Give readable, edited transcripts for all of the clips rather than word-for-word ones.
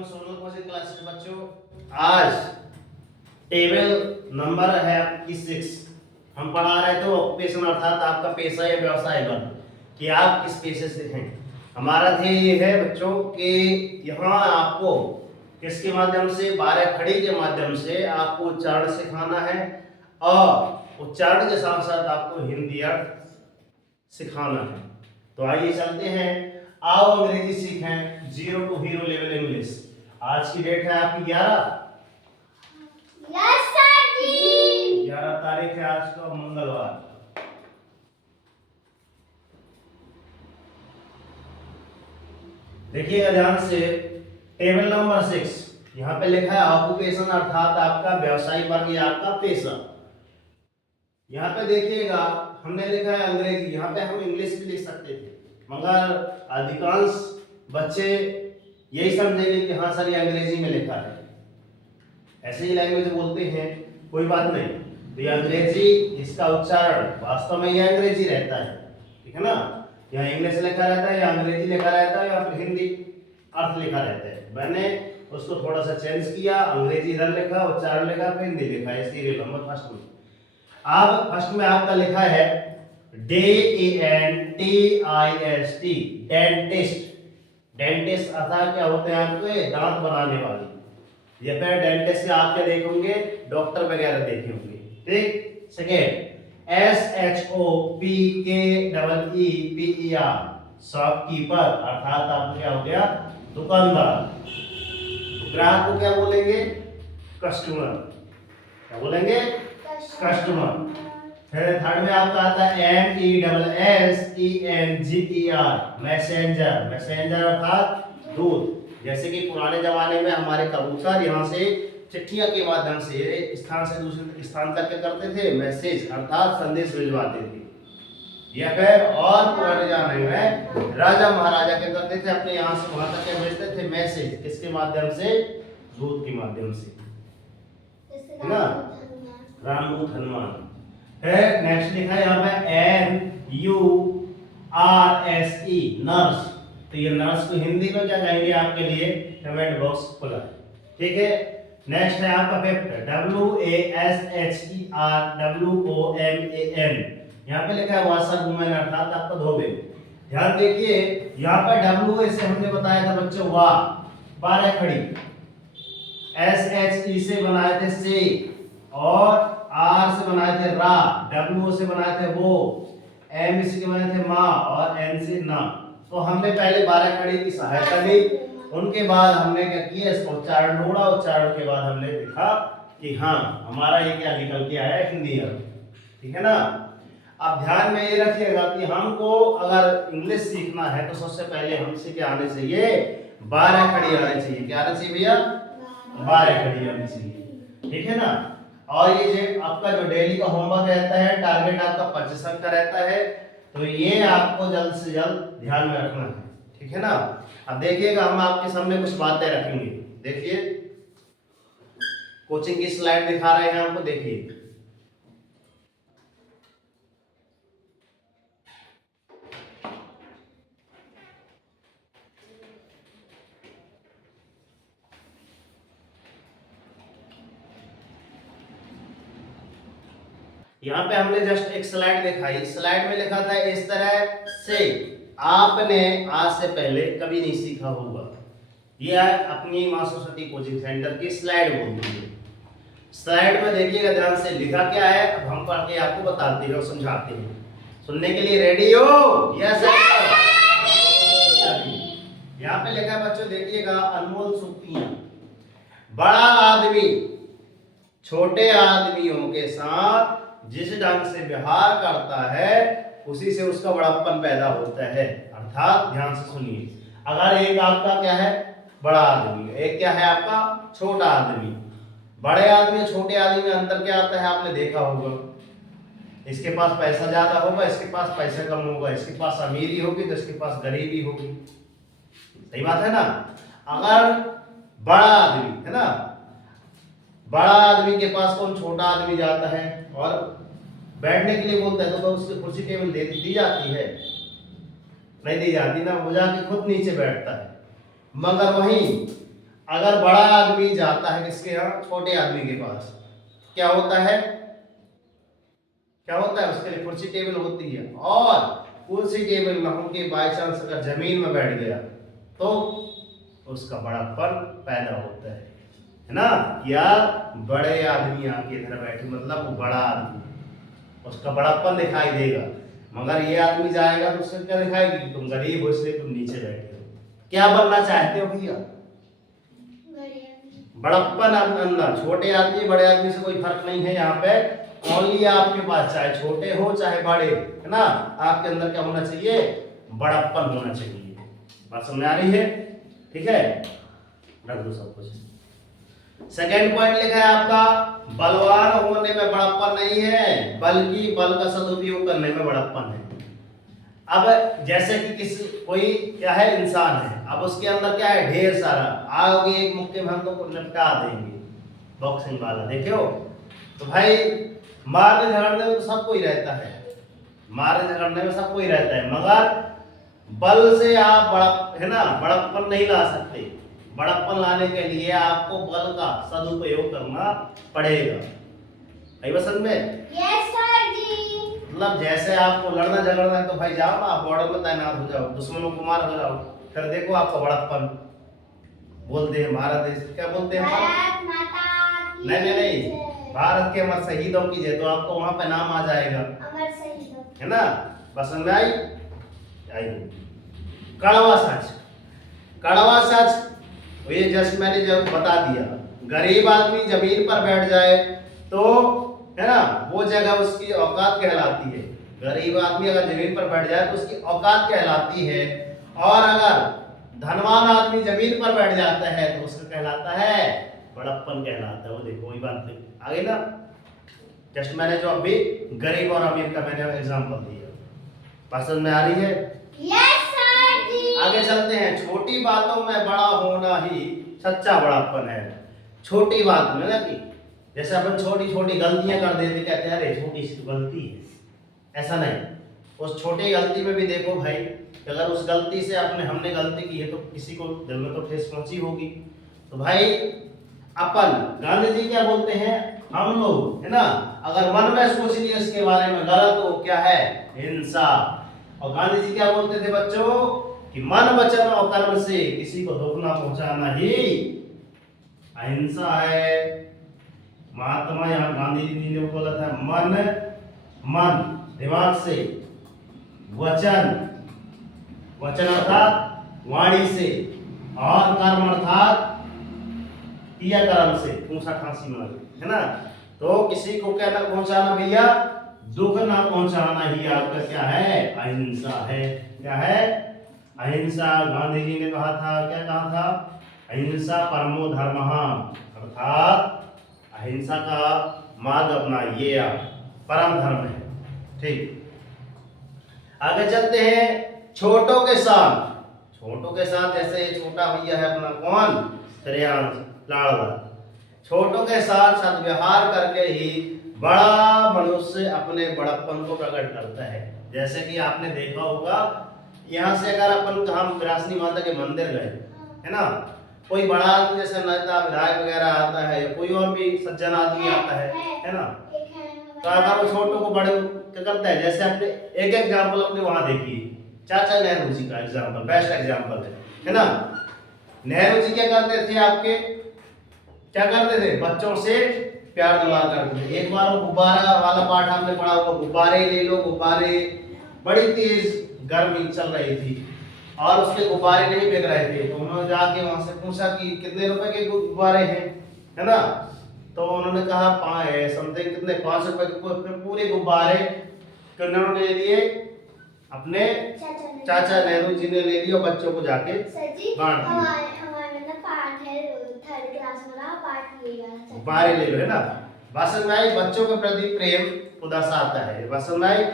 Sonal coaching classes बच्चों, आज table number है आपकी 6। हम पढ़ा रहे थे ऑक्यूपेशन अर्थात आपका पेशा या व्यवसाय वर्ग कि आप किस पेशे से हैं। हमारा ध्येय ये है बच्चों कि यहाँ आपको किसके माध्यम से, 12 खड़ी के माध्यम से आपको उच्चारण सिखाना है और उच्चारण के साथ साथ आपको हिंदी अर्थ सिखाना है। तो आइए चलते हैं, आओ अंग्रेजी सीखें। 0 to हीरो लेवल इंग्लिश। आज की डेट है आपकी 11 तारीख है आज का, मंगलवार। देखिएगा ध्यान से, टेबल नंबर 6 यहाँ पे लिखा है ऑक्यूपेशन अर्थात आपका व्यवसायिक वर्ग या आपका पेशा। यहाँ पे देखिएगा हमने लिखा है अंग्रेजी, यहाँ पे हम इंग्लिश भी लिख सकते थे मगर अधिकांश बच्चे यही समझेंगे कि हाँ सर ये अंग्रेजी में लिखा है, ऐसे ही लैंग्वेज बोलते हैं, कोई बात नहीं। तो ये अंग्रेजी, इसका उच्चारण वास्तव में ये अंग्रेजी रहता है, ठीक है ना। यहाँ इंग्लिश लिखा रहता है या अंग्रेजी लिखा रहता है या फिर हिंदी अर्थ लिखा रहता है। मैंने उसको थोड़ा सा चेंज किया, अंग्रेजी इधर लिखा, उच्चारण लिखा, फिर हिंदी लिखा है सीरियल नंबर फर्स्ट में। अब फर्स्ट में आपका लिखा है DENTIST, डेंटिस्ट। डेंटिस्ट अर्थात क्या होते हैं आपके, दांत बनाने वाले। ये फिर डेंटिस्ट से आप क्या देखेंगे, डॉक्टर वगैरह देखे होंगे, ठीक। सेकेंड SHOPKEEPER, शॉपकीपर अर्थात आपको क्या हो गया, दुकानदार। ग्राहक को क्या बोलेंगे, कस्टमर। क्या बोलेंगे, कस्टमर। फिर थर्ड में आपका आता है MESSENGER, मैसेंजर। मैसेंजर अर्थात दूत। जैसे कि पुराने जमाने में हमारे कबूतर यहाँ से चिट्ठियां के माध्यम से एक स्थान से दूसरे स्थान तक क्या करते थे, मैसेज अर्थात संदेश भिजवाते थे। या फिर और पुराने जमाने में राजा महाराजा क्या करते थे, अपने यहाँ से वहां तक क्या भेजते थे, मैसेज। किसके माध्यम से, दूत के माध्यम से, है ना, रामदूत हनुमान। है नेक्स्ट लिखा है यहाँ पे NURSE, नर्स। तो ये नर्स को हिंदी में क्या कहेंगे आपके लिए, कमेंट बॉक्स खुला है, ठीक है। नेक्स्ट है आपका फिफ्थ WASHER WOMAN। यहाँ पे लिखा है वाशर वुमेन अर्थात आपका धोबे। ध्यान देखिए यहाँ पे WA से हमने बताया था बच्चों वाह, 12 खड़ी। SHE से बनाए थे से, और R से बनाए थे रा, WO से बनाए थे वो, M से बनाए थे माँ, और N से ना। तो हमने पहले 12 खड़ी की सहायता ली, उनके बाद हमने क्या किया, इसका उच्चारण ढूंढा, उच्चारण के बाद हमने देखा कि हाँ हमारा ये क्या निकल के आया, हिंदी अर्थ, ठीक है ना। अब ध्यान में ये रखिएगा कि हमको अगर इंग्लिश सीखना है तो सबसे पहले हमसे क्या आने चाहिए, 12 खड़ी आने चाहिए। क्या आने चाहिए भैया, 12 खड़ी आनी चाहिए, ठीक है ना। और ये जो आपका जो डेली का होमवर्क रहता है, टारगेट आपका 25 का रहता है, तो ये आपको जल्द से जल्द ध्यान में रखना है, ठीक है ना। अब देखिएगा हम आपके सामने कुछ बातें रखेंगे। देखिए कोचिंग की स्लाइड दिखा रहे हैं आपको, देखिए यहाँ पे हमने जस्ट एक स्लाइड दिखाई, स्लाइड में लिखा था इस तरह से आपने आज से पहले कभी नहीं सीखा होगा। ये अपनी मां सरस्वती कोचिंग सेंटर की स्लाइड बोलती है। स्लाइड में देखिएगा ध्यान से, लिखा क्या है, अब हम पढ़ के आपको बताते हैं और समझाते हैं। सुनने के लिए रेडी हो? यस। यहाँ पे लिखा है बच्चों, देखिएगा अनमोल सूक्तियां। बड़ा आदमी छोटे आदमियों के साथ जिस ढंग से व्यवहार करता है उसी से उसका बड़प्पन पैदा होता है। अर्थात ध्यान से सुनिए, अगर एक आपका क्या है, बड़ा आदमी, एक क्या है आपका, छोटा आदमी। बड़े आदमी और छोटे आदमी में अंतर क्या आता है, आपने देखा होगा। इसके पास पैसा ज्यादा होगा, इसके पास पैसा कम होगा, इसके पास अमीरी होगी तो इसके पास गरीबी होगी। सही बात है ना। अगर बड़ा आदमी है ना, बड़ा आदमी के पास कौन, छोटा आदमी जाता है और बैठने के लिए बोलता है तो उसकी कुर्सी टेबल दे दी जाती है, नहीं दी जाती ना, वो जाके खुद नीचे बैठता है। मगर वहीं अगर बड़ा आदमी जाता है किसके यहाँ, छोटे आदमी के पास, क्या होता है, क्या होता है, उसके लिए कुर्सी टेबल होती है। और कुर्सी टेबल ना हो के बाई चांस अगर जमीन में बैठ गया तो उसका बड़प्पन पैदा होता है ना। या बड़े आदमी आके इधर बैठे मतलब वो बड़ा आदमी, उसका बड़प्पन दिखाई देगा। मगर ये आदमी जाएगा तो उससे क्या दिखाएगी कि तुम गरीब हो इसलिए तुम नीचे बैठे हो। क्या बनना चाहते हो भैया, बड़प्पन अंदर। छोटे आदमी बड़े आदमी से कोई फर्क नहीं है यहाँ पे, ओनली आपके पास चाहे छोटे हो चाहे बड़े, है ना, आपके अंदर क्या होना चाहिए, बड़प्पन होना चाहिए। बात समझ आ रही है, ठीक है, रख दो सब कुछ। सेकेंड पॉइंट लिखा है आपका, बलवान होने में बड़प्पन नहीं है बल्कि बल का सदुपयोग करने में बड़प्पन है। अब जैसे कि किसी कोई क्या है, इंसान है, अब उसके अंदर क्या है, ढेर सारा, आओगे एक मुक्के में हम तो निपटा देंगे, बॉक्सिंग वाला देखियो। तो भाई मारने झगड़ने में तो सब कोई रहता है, मारने झगड़ने में सब कोई रहता है, मगर बल से आप बड़ा, है ना, बड़प्पन नहीं ला सकते। बड़प्पन लाने के लिए आपको बल का सदुपयोग करना पड़ेगा। आई बात समझ में? यस सर जी। मतलब जैसे आपको लड़ना झगड़ना है तो भाई जाओ ना, आप बॉर्डर में तैनात हो जाओ, दुश्मनों को मार हो जाओ, फिर देखो आपका बड़प्पन। बोलते हैं भारत देश, क्या बोलते हैं, भारत माता की नहीं नहीं नहीं, भारत के अमर शहीदों की जय, तो आपको वहां पे नाम आ जाएगा, अमर शहीदों, है ना। पसंद में आई? कड़वा सच, कड़वा सच, तो ये जस्ट मैंने जब बता दिया, गरीब आदमी जमीन पर बैठ जाए तो, है ना, वो जगह उसकी औकात कहलाती है। गरीब आदमी अगर जमीन पर बैठ जाए तो उसकी औकात कहलाती है। और अगर धनवान आदमी जमीन पर बैठ जाता है तो उसका कहलाता है बड़प्पन कहलाता है। वो देखो वही बात आगे ना, जस्ट मैंने जो अभी गरीब और अमीर का मैंने एग्जांपल दिया, पसंद में आ रही है? यस सर जी। आगे चलते हैं। छोटी बातों में बड़ा होना ही सच्चा बड़प्पन है। छोटी बात में ना, कि जैसे अपन छोटी छोटी गलतियां कर देते, कहते हैं अरे छोटी सी गलती है, ऐसा नहीं। उस छोटी गलती में भी देखो भाई, कि अगर उस गलती से हमने गलती की है तो किसी को दिल में तो ठेस पहुंची होगी। तो भाई अपन, गांधी जी क्या बोलते हैं, हम लोग, है ना, अगर मन में सोच लिया इसके बारे में गलत, तो क्या है, हिंसा। और गांधी जी क्या बोलते थे बच्चों, कि मन वचन और कर्म से किसी को दुख ना पहुंचाना ही अहिंसा है। महात्मा यहाँ गांधी जी ने बोला था, मन दिमाग से, वचन, वचन अर्थात वाणी से, और कर्म अर्थात क्रियाकर्म से, पूछा खांसी मार, है ना। तो किसी को क्या ना पहुंचाना भैया, दुख ना पहुंचाना ही आपका क्या है, अहिंसा है। क्या है, अहिंसा। गांधी जी ने कहा था, क्या कहा था, अहिंसा परमो धर्मः, अर्थात अहिंसा का मार्ग अपनाइए आप, परम धर्म है। ठीक, आगे चलते हैं। छोटों के साथ, छोटों के साथ, जैसे ये छोटा भैया है अपना, कौन, श्रेयांश लाड़वा, छोटों के साथ सद्व्यवहार करके ही बड़ा मनुष्य अपने बड़प्पन को प्रकट करता है। जैसे कि आपने देखा होगा, यहाँ से अगर अपन हम विरासनी माता के मंदिर गए, है ना, कोई बड़ा आदमी जैसे नेता विधायक वगैरह आता है, या कोई और भी सज्जन आदमी आता है ना, तो अगर वो छोटों को बड़े क्या करता है, जैसे अपने एक एग्जाम्पल अपने वहां देखिए, चाचा नेहरू जी का एग्जाम्पल बेस्ट एग्जाम्पल है ना। नेहरू जी क्या करते थे, आपके क्या करते थे, बच्चों से प्यार दुलार करते थे। एक बार वो गुब्बारा वाला पाठ आपने पढ़ा होगा, गुब्बारे ले लो गुब्बारे, बड़ी तेज गर्मी चल रही थी और उसके गुब्बारे नहीं बिक रहे थे, तो उन्होंने जाके वहां से पूछा कि कितने रुपए के गुब्बारे हैं, है ना। तो उन्होंने कहा समथिंग कितने, 5 रुपए के पूरे गुब्बारे उन्होंने ले लिए, अपने चाचा नेहरू जी ने ले लिया, बच्चों को जाके बांट दिए। गुब्बारे ले लो, है ना। भाषण में आई बच्चों के प्रति प्रेम को दर्शाता है। भाषण में आई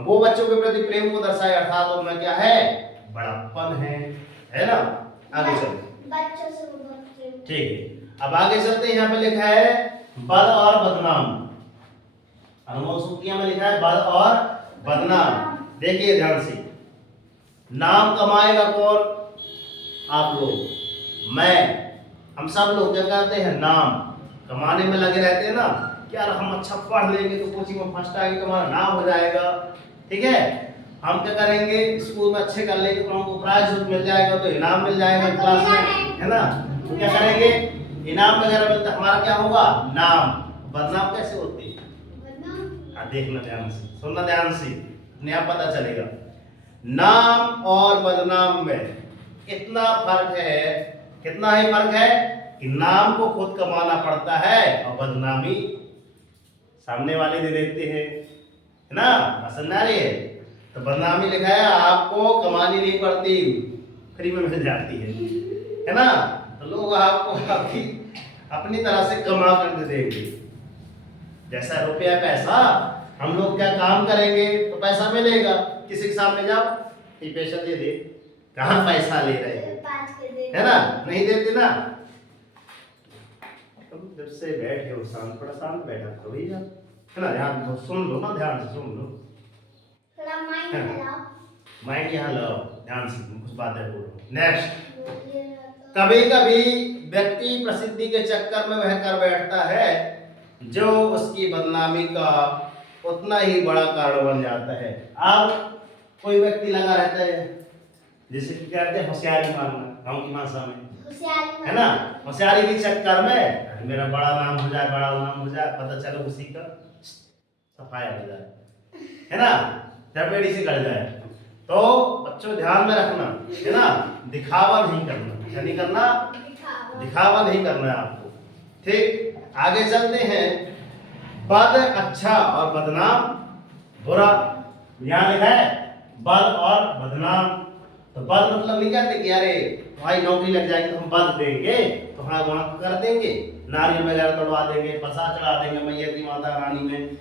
वो बच्चों के प्रति प्रेम को दर्शाए, अर्थात उनमें क्या है, बड़प्पन है ना। आगे चलते, बच्चों से बहुत प्रेम। ठीक है, अब आगे चलते हैं। यहाँ पे लिखा है बद और बदनाम, अनमोल सूक्तियां में लिखा है बद और बदनाम। देखिए ध्यान से, नाम कमाएगा कौन, आप लोग, मैं, हम सब लोग क्या करते हैं, नाम कमाने में लगे रहते हैं ना कि यार हम अच्छा पढ़ लेंगे तो कोचिंग में फर्स्ट आएंगे तो हमारा नाम हो जाएगा। ठीक है, हम क्या करेंगे, स्कूल में अच्छे कर लेंगे तो हमको प्राइज मिल जाएगा, तो इनाम मिल जाएगा क्लास में, है ना। तो क्या करेंगे, इनाम वगैरह मिलता है, हमारा क्या होगा, नाम। बदनाम कैसे होती है, देखना ध्यान से, सुनना ध्यान से, अपने आप पता चलेगा। नाम और बदनाम में कितना फर्क है, कितना ही फर्क है कि नाम को खुद कमाना पड़ता है और बदनामी सामने वाले दे देते हैं, है ना। पसंद आ रही है, तो बदनामी लिखा है आपको कमानी नहीं पड़ती, फ्री में मिल जाती है ना। तो लोग आपको आपकी अपनी तरह से कमा कर दे देंगे। जैसा रुपया पैसा, हम लोग क्या काम करेंगे तो पैसा मिलेगा। किसी के सामने जाओ, ये पैसा दे दे, कहाँ पैसा ले रहे हैं, है ना, नहीं देते ना। जब से बैठे हो शांत, बड़ा शांत बैठा करो भैया, है ना। ध्यान दो, सुन लो ना, ध्यान से सुन लो, थोड़ा माइंड लगाओ, माइंड यहाँ लगाओ, ध्यान से कुछ बातें बोलो। नेक्स्ट, कभी कभी व्यक्ति प्रसिद्धि के चक्कर में वह कर बैठता है जो उसकी बदनामी का उतना ही बड़ा कारण बन जाता है। अब कोई व्यक्ति लगा रहता है, जैसे कि कहते हैं होशियारी मारना, गाँव की भाषा में, है ना। होशियारी के चक्कर में मेरा बड़ा नाम हो जाए, बड़ा नाम हो जाए, पता चलो उसी का सफाया हो जाए, है ना, चपेटी से कट जाए। तो बच्चों ध्यान में रखना, है ना, दिखावा नहीं करना, क्या नहीं करना, दिखावा नहीं करना है आपको। ठीक, आगे चलते हैं। बद अच्छा और बदनाम बुरा, यहाँ लिखा है बद और बदनाम। तो बद मतलब नहीं कहते कि अरे भाई नौकरी लग जाएगी तो हम बद देंगे, तो हाँ वहां कर देंगे, नारियल वगैरह तोड़वा देंगे, प्रसाद चढ़ा देंगे मैया की माता रानी में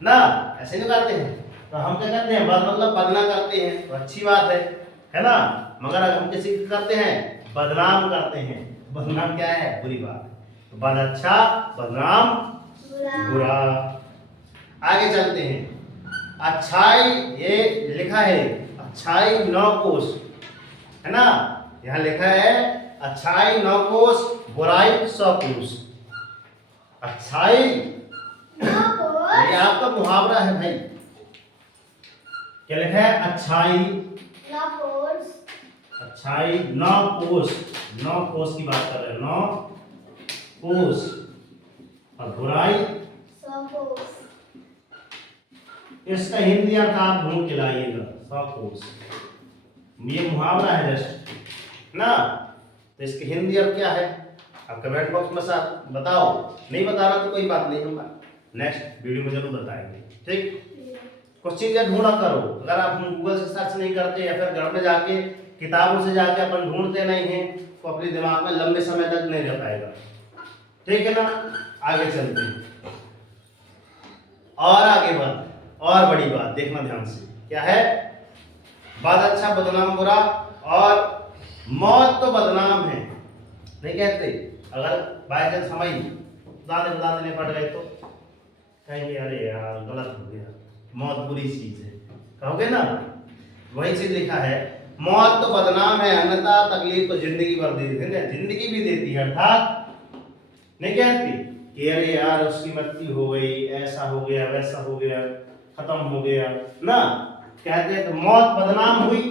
ना, ऐसे नहीं करते हैं। तो हम क्या करते हैं, बद मतलब बदना करते हैं, तो अच्छी बात है ना। मगर अगर हम किसी को करते हैं बदनाम करते हैं, बदनाम क्या है, बुरी बात है। तो बद अच्छा, बदनाम बुरा। आगे चलते हैं। अच्छाई, ये लिखा है अच्छाई 9 कोस, है ना, यहाँ लिखा है अच्छाई 9 कोस, बुराई 100 कोस। अच्छाई ये आपका मुहावरा है भाई, क्या लिखा है, अच्छाई, अच्छाई 9 कोस, 9 कोस की बात कर रहे हैं, 9 कोस, और बुराई 100 कोस। इसका हिंदी अर्थ आप ढूंढ के लाइएगा, 100 कोस, ये मुहावरा है जस्ट ना। तो इसकी हिंदी अर्थ क्या है, आप कमेंट बॉक्स में साथ बताओ, नहीं बताना तो कोई बात नहीं, हम नेक्स्ट वीडियो में जरूर बताएंगे। ठीक, कुछ चीजें ढूंढा करो, अगर आप गूगल से सर्च नहीं करते या फिर घर में जाके किताबों से जाके अपन ढूंढते नहीं हैं तो अपने दिमाग में लंबे समय तक नहीं रह पाएगा। ठीक है ना, आगे चलते हैं और आगे बढ़, और बड़ी बात देखना ध्यान से, क्या है, बद अच्छा बदनाम बुरा, और मौत तो बदनाम है, नहीं कहते। अगर बाय चांस हम दादे नहीं पड़ गए तो कहेंगे अरे यार गलत हो गया, मौत बुरी चीज है, कहोगे ना। वही चीज लिखा है, मौत तो बदनाम है, अन्यथा तकलीफ तो जिंदगी भर देती है, जिंदगी भी देती है, अर्थात नहीं कहती कि अरे यार उसकी मृत्यु हो गई, ऐसा हो गया, वैसा हो गया, खत्म हो गया ना। कहते हैं तो मौत बदनाम हुई,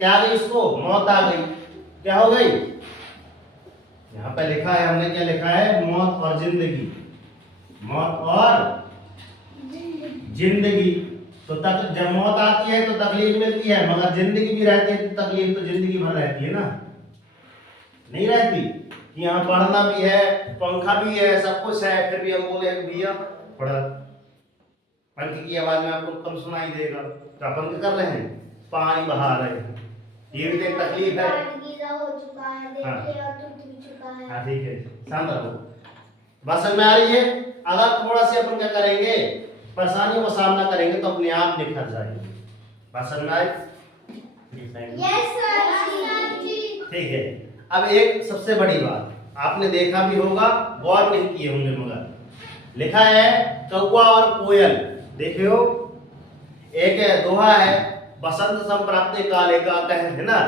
क्या आ गई, उसको मौत आ गई, क्या हो गई। यहाँ पे लिखा है, हमने क्या लिखा है, मौत और जिंदगी, मौत और जिंदगी। तो तक जब मौत आती है तो तकलीफ मिलती है, मगर जिंदगी भी रहती है तो तकलीफ तो जिंदगी भर रहती है ना, नहीं रहती। कि यहाँ पढ़ना भी है, पंखा भी है, सब कुछ है, फिर भी हम बोले भैया थोड़ा पंखे की आवाज में आपको कम सुनाई देगा, तो अपन क्या कर रहे हैं, पानी बहा रहे हैं, ये भी एक तकलीफ है। गीला हो चुका है, देखिए और टूट भी चुका है। हाँ ठीक है, शांत रहो, बात समझ में आ रही है। अगर थोड़ा सा अपन क्या करेंगे, परेशानियों का सामना करेंगे तो अपने आप निखर जाएंगे। बात समझ में आई? यस सर जी। ठीक है, अब एक सबसे बड़ी बात आपने देखा भी होगा, गौर नहीं किए होंगे, मगर लिखा है कौवा और कोयल, देखियो एक दोहा है, बसंत संप्राप्ति काले का कह, है ना,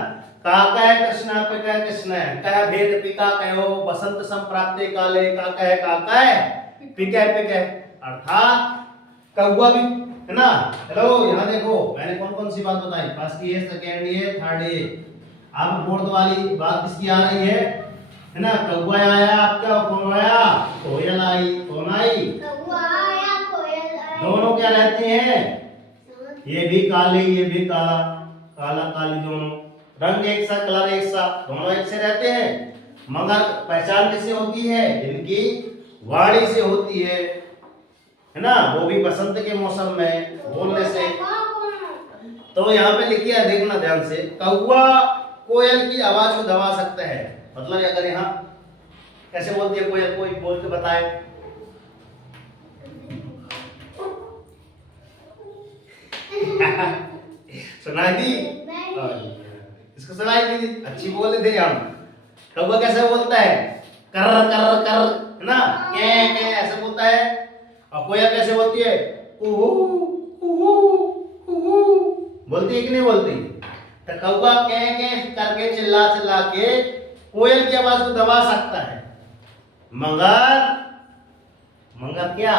का कह कृष्ण पे कह कृष्ण कह भेद पिका कहो बसंत संप्राप्ते काले का कह पिके पिके अर्थात कौवा भी है ना। हेलो यहाँ देखो मैंने कौन कौन सी बात बताई, फर्स्ट ये, सेकंड ये, थर्ड ये। अब फोर्थ वाली बात किसकी आ रही है ना। कौवा आया, आपका कौन आया, कोयल आई। कौन आई, कौवा आया, कोयल आई। दोनों क्या रहते हैं, ये भी काले ये भी काला, काला काली दोनों, रंग एक सा कलर एक सा, दोनों एक से रहते हैं। मगर पहचान किससे होती है, इनकी वाणी से होती है ना, वो भी बसंत के मौसम में बोलने से। तो यहाँ पे लिखिए देखना ध्यान से, कौवा कोयल की आवाज को दबा सकता है। मतलब अगर यहाँ कैसे बोलती है कोयल, कोई बोल के बताए। सुनाई दी, इसको सुनाई दी, अच्छी बोले थे हम। कौवा कैसे बोलता है, कर कर कर है ना, के ऐसे बोलता है। और कोयल कैसे बोलती है, कुहू कुहू कुहू बोलती है कि नहीं बोलती। तो कौवा के करके चिल्ला चिल्ला के कोयल की आवाज को दबा सकता है, मगर मगर क्या,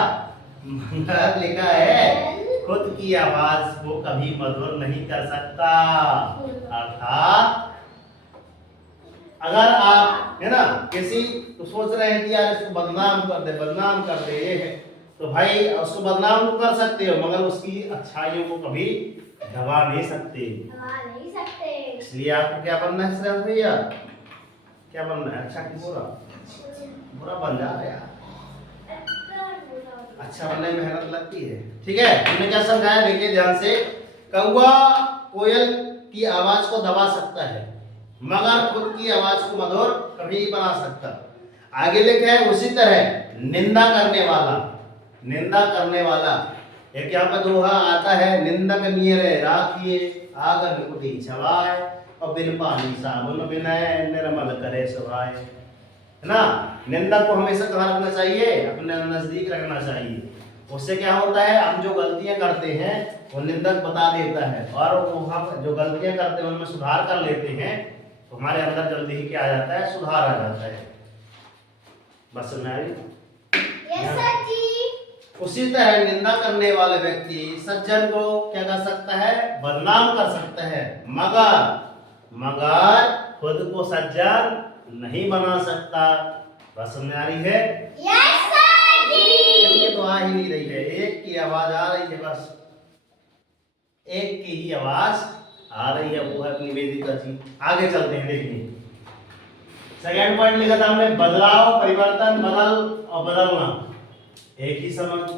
मगर लिखा है खुद की आवाज को कभी मधुर नहीं कर सकता। अर्थात अगर आप है ना किसी तो सोच रहे हैं कि यार इसको बदनाम कर दे ये है, तो भाई उसको बदनाम तो कर सकते हो, मगर उसकी अच्छाइयों को कभी दबा नहीं सकते। इसलिए आपको क्या बनना है श्रेयांश भैया, क्या बनना है, अच्छा कि बुरा, बुरा बन जा यार, अच्छा बनने में मेहनत लगती है। ठीक है, हमने क्या समझाया देखिए ध्यान से, कौवा कोयल की आवाज को दबा सकता है, मगर खुद की आवाज को मधुर कभी नहीं बना सकता। आगे लिखा है उसी तरह निंदा करने वाला एक यहाँ पर दोहा आता है, निंदक नियरे राखिए आगर निकुति छवाए और बिन पानी साबुन बिनय निर्मल करे सुभाए। है ना, निंदक को हमेशा कहाँ रखना चाहिए, अपने नजदीक रखना चाहिए। उससे क्या होता है, हम जो गलतियां करते हैं वो निंदक बता देता है, और वो हम जो गलतियां करते हैं उनमें सुधार कर लेते हैं, तो हमारे अंदर जल्दी ही क्या आ जाता है, सुधार आ जाता है। बस समझ आई? उसी तरह निंदा करने वाले व्यक्ति सज्जन को क्या कर सकता है, बदनाम कर सकता है, मगर खुद को सज्जन नहीं बना सकता। बस समझ आ रही है? यस सर जी। तो आ ही नहीं रही है, एक की आवाज आ रही है, बस एक की ही आवाज आ रही है, वो है अपनी वेदिका जी। आगे चलते हैं, देखिए सेकंड पॉइंट लिखा था हमने, बदलाव, परिवर्तन, बदल और बदलना एक ही समझ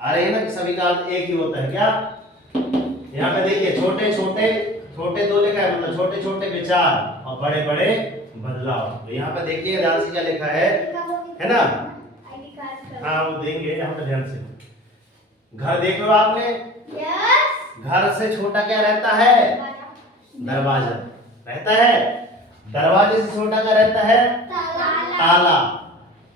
आ रही है ना, कि सभी का अर्थ एक ही होता है क्या। यहाँ पे देखिए छोटे छोटे दो लिखा है, मतलब छोटे छोटे विचार और बड़े बड़े बदलाव। तो यहाँ पे देखिए ध्यान से क्या लिखा है ना, हाँ वो देंगे यहाँ पे ध्यान से। घर देख लो आपने, घर से छोटा क्या रहता है, दरवाजा रहता है, दरवाजे से छोटा क्या रहता है, ताला,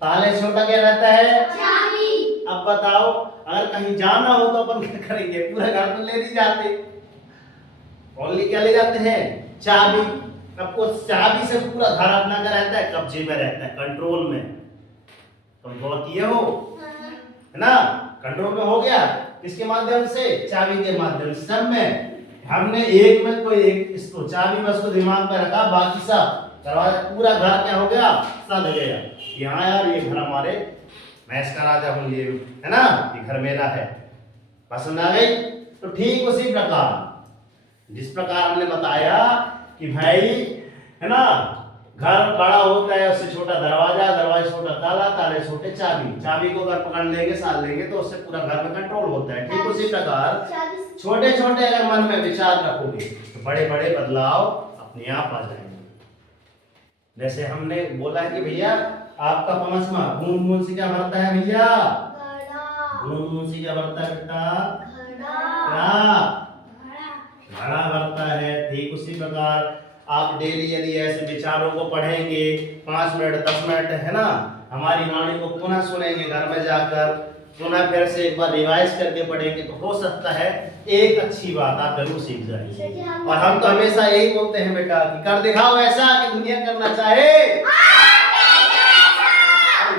ताले से छोटा क्या रहता है, चाबी। अब बताओ अगर कहीं जाना हो तो अपन क्या करेंगे, पूरा घर तो ले नहीं जाते, ओनली क्या ले जाते हैं, चाबी। आपको चाबी से पूरा घर अपना क्या रहता है, कब्जे में रहता है, कंट्रोल में। कंट्रोल किए हो है ना, कंट्रोल में हो गया, किसके माध्यम से, चाबी के माध्यम से। सब में हमने एक में कोई एक इसको चाबी में उसको दिमाग में रखा, बाकी सब दरवाजा पूरा घर क्या हो गया, सद गया। यहाँ यार ये घर हमारे, मैं इसका राजा हूँ, ये है ना, ये घर मेरा है। पसंद आ गई? तो ठीक उसी प्रकार जिस प्रकार हमने बताया कि भाई है ना, घर बड़ा होता है उससे छोटा दरवाजा, दरवाजा छोटा ताला, ताले छोटे चाबी, चाबी को अगर पकड़ लेंगे साल लेंगे तो उससे पूरा घर में कंट्रोल होता है। ठीक उसी प्रकार छोटे छोटे अगर मन में विचार रखोगे तो बड़े बड़े बदलाव अपने आप आ जाएंगे। जैसे हमने बोला है कि भैया आपका 5वां बूंद बूंद से क्या भरता है भैया, बूंद बूंद से क्या भरता है बेटा, घड़ा भरता है। ठीक उसी प्रकार आप डेली यदि ऐसे विचारों को पढ़ेंगे 5 मिनट 10 मिनट है ना, हमारी वाणी को पुनः सुनेंगे घर में जाकर, तो ना फिर से एक बार रिवाइज करके पढ़ेंगे तो हो सकता है एक अच्छी बात आप जरूर सीख जाएंगे। और हम तो हमेशा यही बोलते हैं बेटा कि कर दिखाओ ऐसा कि दुनिया करना चाहे,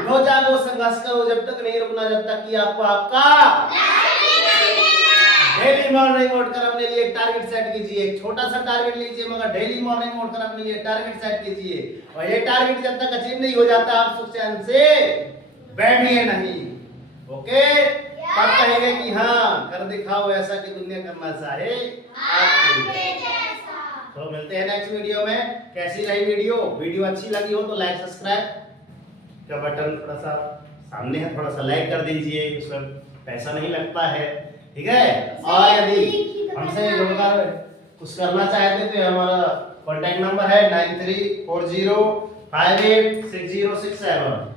हो जागो संघर्ष करो जब तक नहीं रुकना, जब तक कि आपको आपका डेली मॉर्निंग उठकर अपने लिए एक टारगेट सेट कीजिए। एक छोटा सा टारगेट लीजिए मगर डेली मॉर्निंग उठकर अपने लिए टारगेट सेट कीजिए। और ये टारगेट जब तक अचीव नहीं हो जाता आप सुख चैन से बैठिए नहीं। ओके, तब कहेंगे कि हाँ कर दिखाओ ऐसा कि दुनिया करना चाहे आपके जैसा। तो मिलते हैं नेक्स्ट वीडियो में। कैसी रही वीडियो अच्छी लगी हो तो लाइक सब्सक्राइब का बटन थोड़ा सा सामने है, थोड़ा सा लाइक कर दीजिए, उसमें पैसा नहीं लगता है, ठीक है। और यदि हमसे जुड़कर कुछ करना चाहते तो हमारा कॉन्टैक्ट नंबर है 9340586067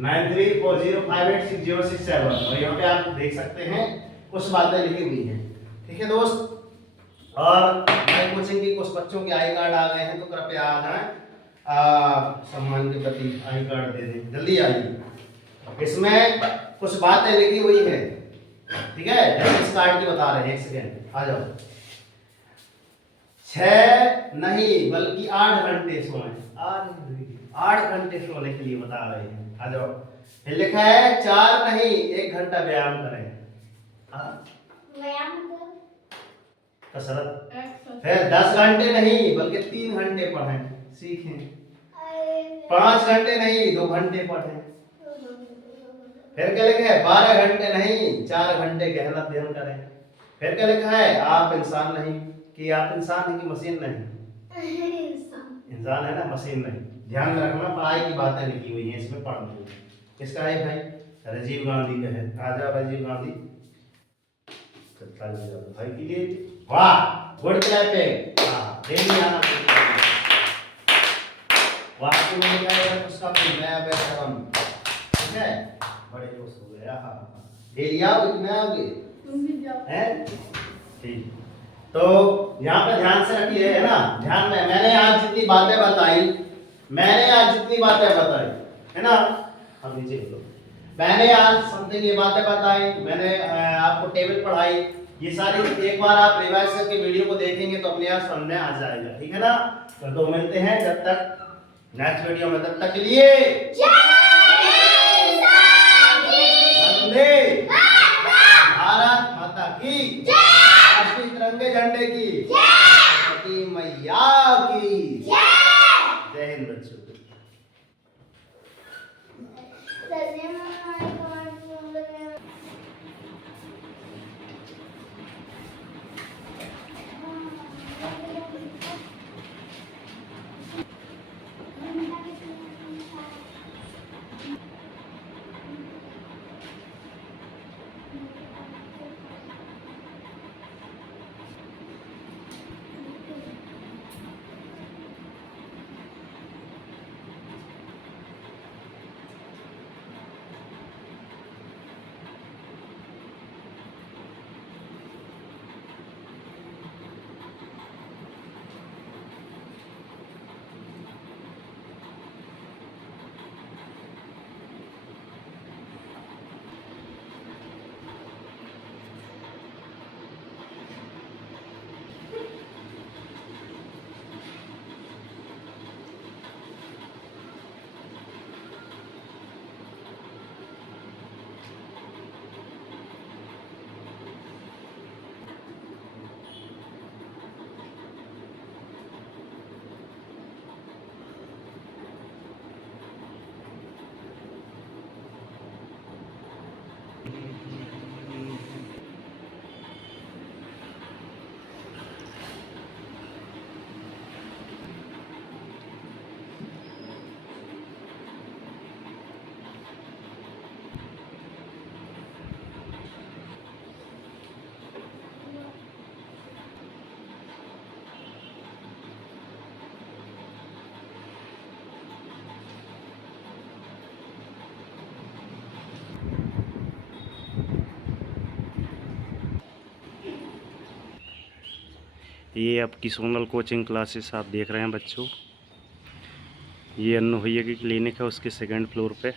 9340586067। और यहाँ पे आप देख सकते हैं कुछ बातें लिखी हुई हैं, ठीक है दोस्त। और लाइव कोचिंग की कुछ बच्चों के आई कार्ड आ गए हैं तो कृपया आ जाएं, सम्मान के प्रति आई कार्ड दे दें, जल्दी आइए। इसमें कुछ बातें लिखी हुई है, ठीक है, इस कार्ड की बता रहे हैं, एक सेकेंड आ जाओ। 6 नहीं बल्कि 8 घंटे सोएं, 8 घंटे सोने के लिए बता रहे हैं, आ जाओ। फिर लिखा है 4 नहीं 1 घंटा व्यायाम करें, कसरत। फिर 10 घंटे नहीं बल्कि 3 घंटे पढ़ें, सीखें। 5 घंटे नहीं 2 घंटे पढ़ें। फिर क्या लिखा है 12 घंटे नहीं 4 घंटे गहन अध्ययन करें। फिर क्या लिखा है आप इंसान नहीं, कि आप इंसान हैं कि मशीन नहीं, इंसान है ना मशीन नहीं। ध्यान में रखना पढ़ाई की बातें लिखी हुई हैं इसमें, पढ़ लो। किसका है भाई, राजीव गांधी का है, आ जाओ राजीव गांधी भाई के लिए, वाह गुड क्लैपिंग, हाँ डेली आना वाक्य में क्या उसका नया व्याकरण, ठीक है, बड़े दोस्त हो गए, हाँ डेली आओगे कि नहीं आओगे, तुम भी जाओ हैं, ठीक। तो यहाँ पे ध्यान से रखिए, है ना, ध्यान में। मैंने आज जितनी बातें बताई है ना, अब नीचे बोलो, मैंने आज समथिंग ये बातें बताई, मैंने आपको टेबल पढ़ाई, ये सारी एक बार आप रिवाइज करके वीडियो को देखेंगे तो अपने आप समझ में आ जाएगा, ठीक है ना। तो मिलते हैं जब तक नेक्स्ट वीडियो में, तब तक के लिए वंदे भारत माता की, राष्ट्रीय तिरंगे झंडे की, सरस्वती मैया की जय हिंद बच्चों। ये आपकी सोनल कोचिंग क्लासेस आप देख रहे हैं बच्चों। ये अन्नू भैया की क्लिनिक है, उसके 2nd फ्लोर पे।